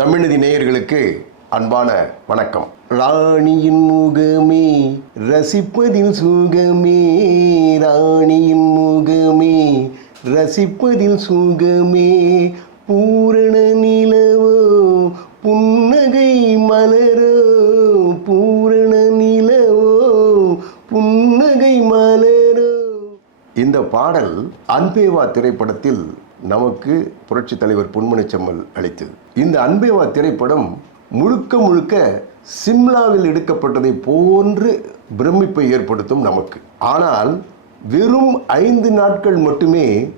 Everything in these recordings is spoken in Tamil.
தமிழ்நிதி நேயர்களுக்கு அன்பான வணக்கம். ராணியின் முகமே ரசிப்பதில் சுகமே ராணியின் முகமே ரசிப்பதில் சுகமே. பூரண நிலவோ புன்னகை மலரோ பூரண நிலவோ புன்னகை மலரோ. இந்த பாடல் அன்பேவா திரைப்படத்தில் நமக்கு புரட்சித் தலைவர் பொன்மனச்செம்மல் அளித்தது. இந்த அன்பேவா திரைப்படம் முழுக்க முழுக்க சிம்லாவில் எடுக்கப்பட்டதை போன்று பிரமிப்பை ஏற்படுத்தும் நமக்கு. ஆனால் வெறும் ஐந்து நாட்கள் மட்டுமே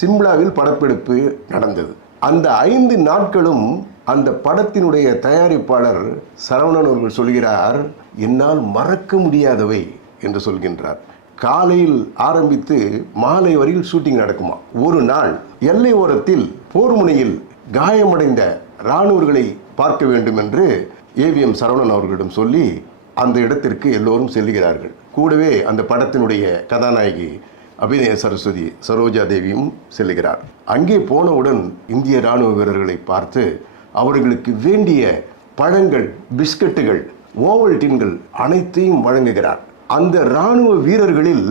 சிம்லாவில் படப்பிடிப்பு நடந்தது. அந்த ஐந்து நாட்களும் அந்த படத்தினுடைய தயாரிப்பாளர் சரவணன் அவர்கள் சொல்கிறார் என்னால் மறக்க முடியாதவை என்று சொல்கின்றார். காலையில் ஆரம்பித்து மாலை வரையில் ஷூட்டிங் நடக்குமா? ஒரு நாள் எல்லை ஓரத்தில் போர் முனையில் காயமடைந்த இராணுவர்களை பார்க்க வேண்டும் என்று ஏவிஎம் சரவணன் அவர்களிடம் சொல்லி அந்த இடத்திற்கு எல்லோரும் செல்கிறார்கள் கூடவே அந்த படத்தினுடைய கதாநாயகி அபிநய சரஸ்வதி சரோஜா தேவியும் செல்லுகிறார். அங்கே போனவுடன் இந்திய ராணுவ வீரர்களை பார்த்து அவர்களுக்கு வேண்டிய பழங்கள் பிஸ்கட்டுகள் ஓவல்டின்கள் அனைத்தையும் வழங்குகிறார். அந்த ராணுவ வீரர்களில்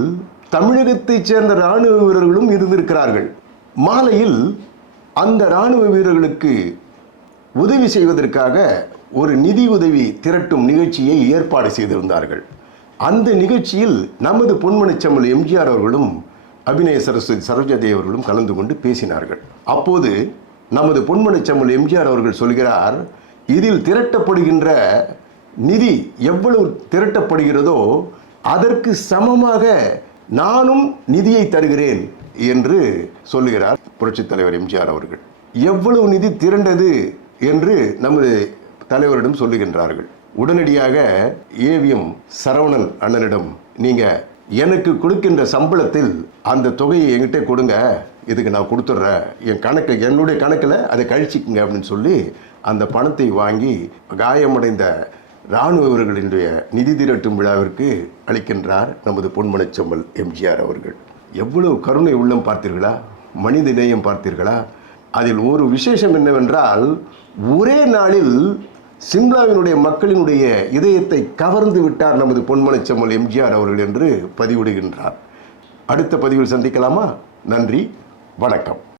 தமிழகத்தைச் சேர்ந்த ராணுவ வீரர்களும் இருந்திருக்கிறார்கள். மாலையில் அந்த ராணுவ வீரர்களுக்கு உதவி செய்வதற்காக ஒரு நிதி உதவி திரட்டும் நிகழ்ச்சியை ஏற்பாடு செய்திருந்தார்கள். அந்த நிகழ்ச்சியில் நமது பொன்மனச்செம்மல் எம்ஜிஆர் அவர்களும் அபிநய சரஸ்வதி சரோஜாதேவி அவர்களும் கலந்து கொண்டு பேசினார்கள். அப்போது நமது பொன்மனச்செம்மல் எம்ஜிஆர் அவர்கள் சொல்கிறார் இதில் திரட்டப்படுகின்ற நிதி எவ்வளவு திரட்டப்படுகிறதோ அதற்கு சமமாக நானும் நிதியை தருகிறேன் என்று சொல்லுகிறார் புரட்சித் தலைவர் எம்ஜிஆர் அவர்கள். எவ்வளவு நிதி திரண்டது என்று நமது தலைவரிடம் சொல்லுகின்றார்கள். உடனடியாக ஏவிஎம் சரவணன் அண்ணனிடம் நீங்க எனக்கு கொடுக்கின்ற சம்பளத்தில் அந்த தொகையை என்கிட்ட கொடுங்க. இதுக்கு நான் கொடுத்துட்றேன். என் கணக்கு என்னுடைய கணக்கில் அதை கழிச்சிக்கங்க அப்படின்னு சொல்லி அந்த பணத்தை வாங்கி காயமடைந்த இராணுவ வீரர்களினுடைய நிதி திரட்டும் விழாவிற்கு அளிக்கின்றார் நமது பொன்மனச்செம்மல் எம்ஜிஆர் அவர்கள். எவ்வளவு கருணை உள்ளம் பார்த்தீர்களா? மனித நேயம் பார்த்தீர்களா? அதில் ஒரு விசேஷம் என்னவென்றால் ஒரே நாளில் சிம்லாவினுடைய மக்களினுடைய இதயத்தை கவர்ந்து விட்டார் நமது பொன்மனச்செம்மல் எம்ஜிஆர் அவர்கள் என்று பதிவிடுகின்றார். அடுத்த பதிவில் சந்திக்கலாமா? நன்றி வணக்கம்.